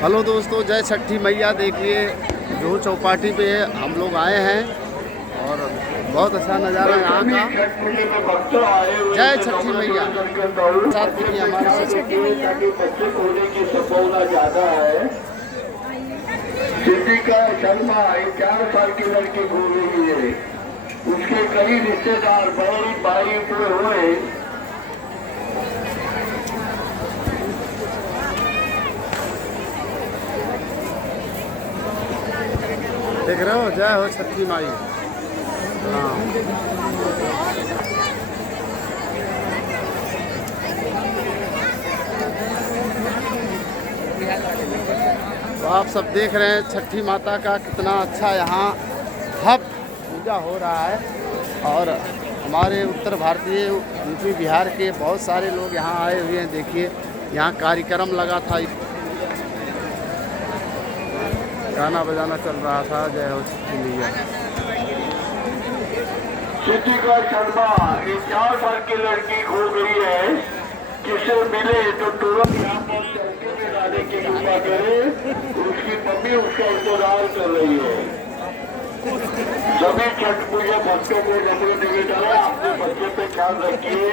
Hello दोस्तों, जय छठी मैया। देखिए जुहू चौपाटी पे हम लोग आए हैं और बहुत अच्छा नज़ारा यहाँ का। जय छठी मैया। साथ देखिए हमारे बच्चे होने की संभावना ज्यादा है। सिद्धि का शर्मा एक 4 साल की लड़की हो रही है। उसके कई रिश्तेदार बड़ी भाई पे हुए। देख रहे हो, जय हो छठी माई। हाँ, तो आप सब देख रहे हैं छठी माता का कितना अच्छा यहाँ भव्य पूजा हो रहा है। और हमारे उत्तर भारतीय यूपी बिहार के बहुत सारे लोग यहाँ आए हुए हैं। देखिए यहाँ कार्यक्रम लगा था, गाना बजाना चल रहा था। जय हो छठी मैया। सिद्धि का शर्मा एक 4 साल की लड़की खो गई है। किसे मिले तो तुरंत यहाँ पर चौके में लाने की कृपा करे। उसकी मम्मी उसका इंतजार कर रही है। सभी छठ पूजा भक्तों को नम्र निवेदन है, अपने बच्चे पे ख्याल रखिए,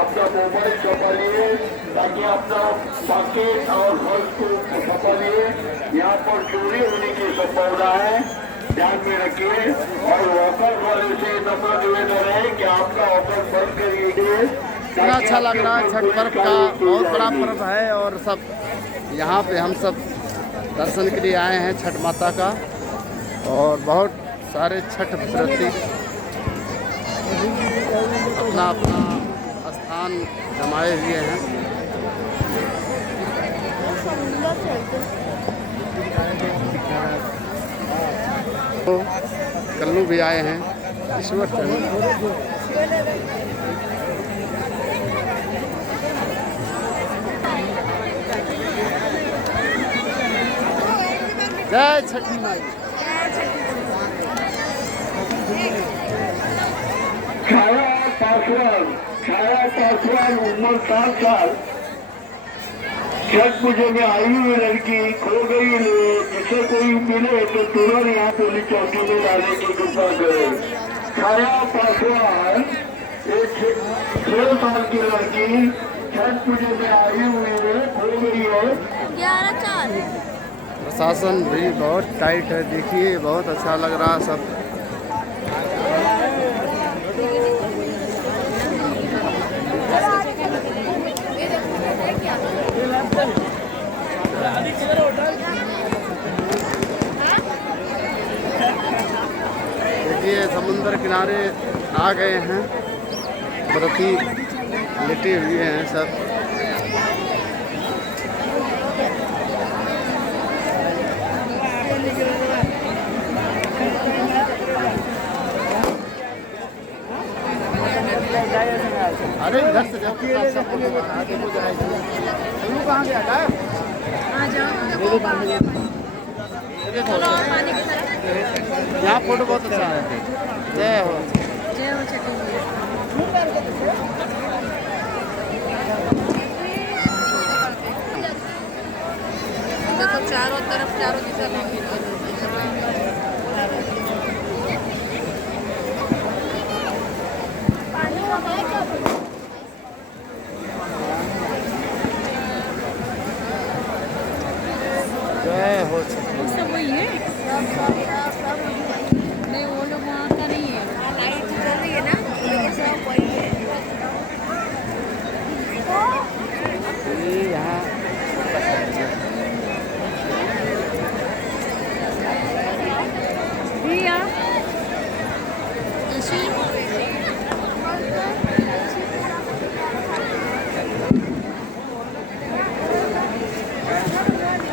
अपना मोबाइल संभालिए ताकि अपना पैकेट और फर्श को संभालिए। यहाँ पर चोरी होने की संभावना है, ध्यान में रखिए। और ऑफर वाले से नम्र निवेदन है कि आपका ऑफर बंद करिए। इतना अच्छा लग रहा है। छठ पर्व का बहुत बड़ा पर्व है और सब यहाँ पे हम सब दर्शन के लिए आए हैं छठ माता का। और बहुत सारे छठ व्रती अपना अपना स्थान जमाए हुए हैं। तो कल्लू भी आए हैं, ईश्वर जय छठी माई। छाया पासवान उम्र 7 साल छठ पूजा में आई हुई लड़की खो गई है। जिसे कोई मिले तो तुरंत यहाँ पुलिस चौकी में लाने की कृपा करे। छाया पासवान एक 6 साल की लड़की छठ पूजा में आई हुई है, खो गई है। 11-4 प्रशासन भी बहुत टाइट है। देखिए बहुत अच्छा लग रहा है सब। देखिए समुद्र किनारे आ गए हैं, व्रती लेटे हुए हैं सब। अरे इधर से जाओ, कहाँ गया था? यहाँ फोटो बहुत अच्छा है। जय हो। जय हो छठी मैया। देखो चारों तरफ चारों दिशा में जय हो छठी। सब वही है। नहीं वो लोग वहाँ का नहीं है, लाइट चल रही है ना, सब वही है। ये यहाँ भैया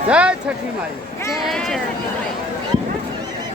जय छठी माई। जय छठी माई।